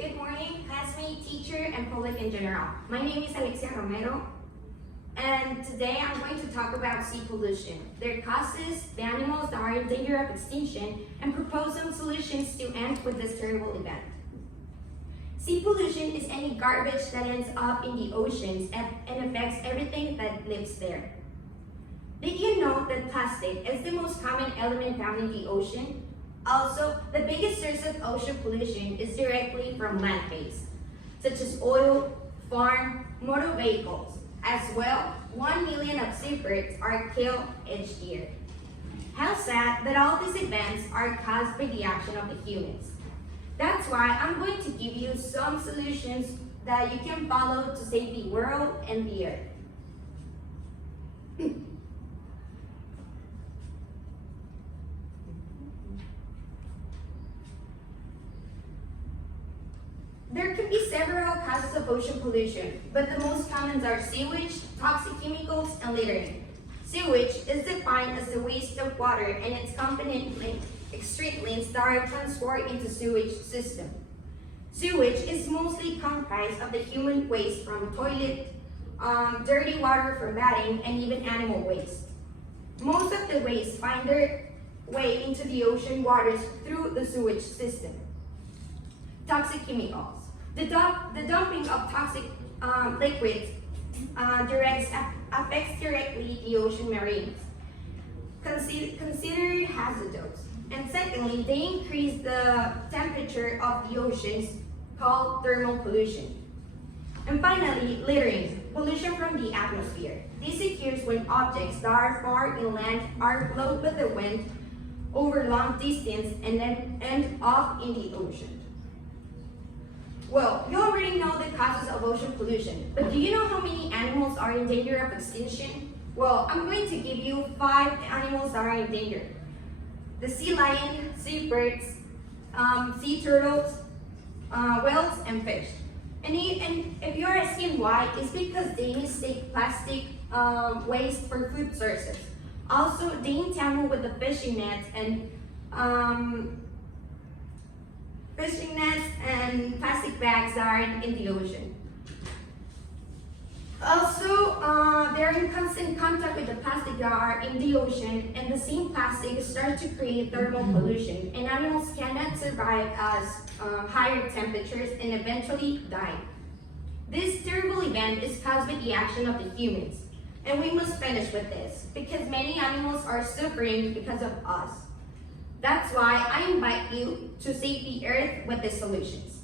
Good morning, classmate, teacher, and public in general. My name is Alexia, and today I'm going to talk about sea pollution, their causes, the animals that are in danger of extinction, and propose some solutions to end with this terrible event. Sea pollution is any garbage that ends up in the oceans and affects everything that lives there. Did you know that plastic is the most common element found in the ocean? Also, the biggest source of ocean pollution is directly from land-based, such as oil, farm, motor vehicles. As well, 1 million of seabirds are killed each year. How sad that all these events are caused by the action of the humans. That's why I'm going to give you some solutions that you can follow to save the world and the earth. There can be several causes of ocean pollution, but the most common are sewage, toxic chemicals, and littering. Sewage is defined as the waste of water and its component excretions that are transported into sewage system. Sewage is mostly comprised of the human waste from toilet, dirty water from bathing, and even animal waste. Most of the waste find their way into the ocean waters through the sewage system. Toxic chemicals. The dumping of toxic liquids affects directly the ocean marines, considered hazardous. And secondly, they increase the temperature of the oceans, called thermal pollution. And finally, littering, pollution from the atmosphere. This occurs when objects that are far inland are blown by the wind over long distance and then end up in the ocean. Well, you already know the causes of ocean pollution, but do you know how many animals are in danger of extinction? Well, I'm going to give you 5 animals that are in danger. The sea lion, seabirds, sea turtles, whales, and fish. And if you're asking why, it's because they mistake plastic waste for food sources. Also, they entangle with the fishing nets and plastic bags that are in the ocean. Also, they're in constant contact with the plastic that are in the ocean, and the same plastic starts to create thermal pollution, and animals cannot survive as higher temperatures and eventually die. This terrible event is caused by the action of the humans, and we must finish with this because many animals are suffering because of us. That's why I invite you to save the earth with the solutions.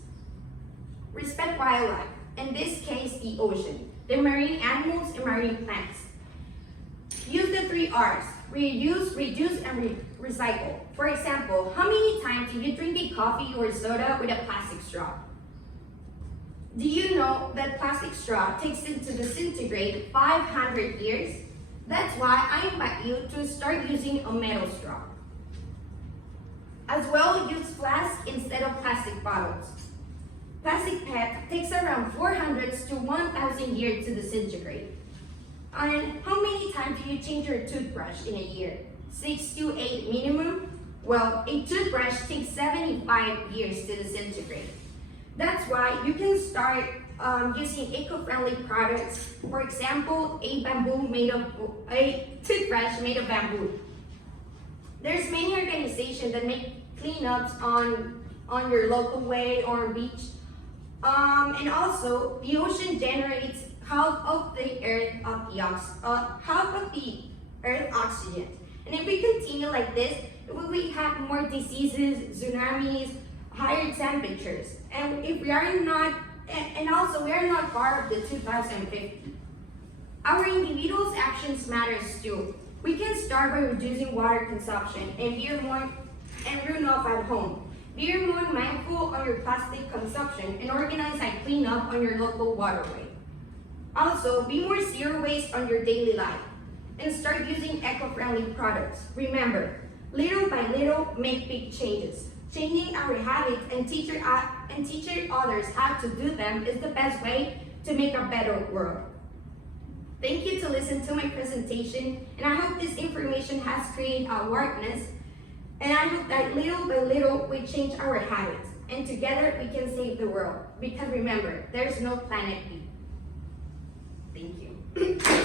Respect wildlife, in this case the ocean, the marine animals and marine plants. Use the 3 R's, reuse, reduce, and recycle. For example, how many times do you drink a coffee or soda with a plastic straw? Do you know that plastic straw takes it to disintegrate 500 years? That's why I invite you to start using a metal straw. As well, use flasks instead of plastic bottles. Plastic PET takes around 400 to 1,000 years to disintegrate. And how many times do you change your toothbrush in a year? 6 to 8 minimum? Well, a toothbrush takes 75 years to disintegrate. That's why you can start using eco-friendly products. For example, a toothbrush made of bamboo. There's many organizations that make cleanups on your local way or beach. And also, the ocean generates half of the earth oxygen. And if we continue like this, we have more diseases, tsunamis, higher temperatures. And if we are not, and also we are not part of the 2050. Our individuals' actions matters too. We can start by reducing water consumption and run off at home. Be more mindful on your plastic consumption and organize and clean up on your local waterway. Also, be more zero waste on your daily life and start using eco-friendly products. Remember, little by little, make big changes. Changing our habits and teaching others how to do them is the best way to make a better world. Thank you to listen to my presentation, and I hope this information has created awareness, and I hope that little by little we change our habits. and together we can save the world. Because remember, there's no planet B. Thank you.